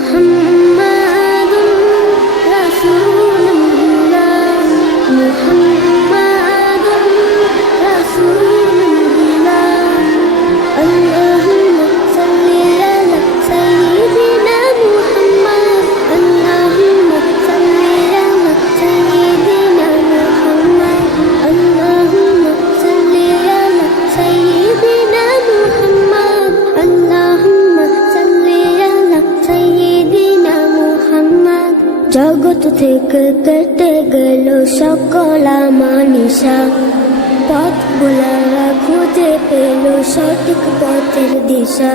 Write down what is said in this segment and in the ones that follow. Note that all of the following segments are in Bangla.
মুহাম্মাদুর রাসূলুল্লাহ মুহাম্মাদুর রাসূলুল্লাহ আল্লাহুম্মা সাল্লি আলা সাইয়্যিদিনা মুহাম্মাদ আল্লাহুম্মা সাল্লি আলা সাইয়্যিদিনা মুহাম্মাদ আল্লাহুম্মা সাল্লি আলা সাইয়্যিদিনা মুহাম্মাদ আল্লাহুম্মা সাল্লি আলা সাইয়্যিদিনা মুহাম্মাদ জগৎ থেকে কেটে গেল সকল আমানিশা পথ ভোলারা খুঁজে পেল সঠিক পথের দিশা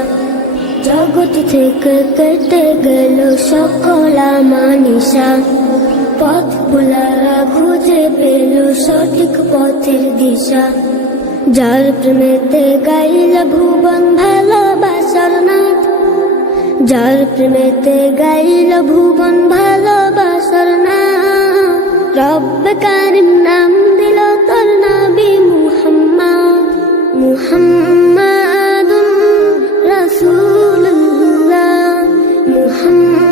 জগৎ থেকে কেটে গেল সকল আমানিশা পথ ভোলারা খুঁজে পেল সঠিক পথের দিশা যার প্রেমেতে গাইল ভুবন ভালোবাসার নাথ যার প্রেমেতে গাইল ভুবন ভালোবাসার নাথ রব্বে কারিম নাম দিল তোর নবী মুহাম্মদ মুহাম্মাদুর রাসূলুল্লাহ মুহাম্মদ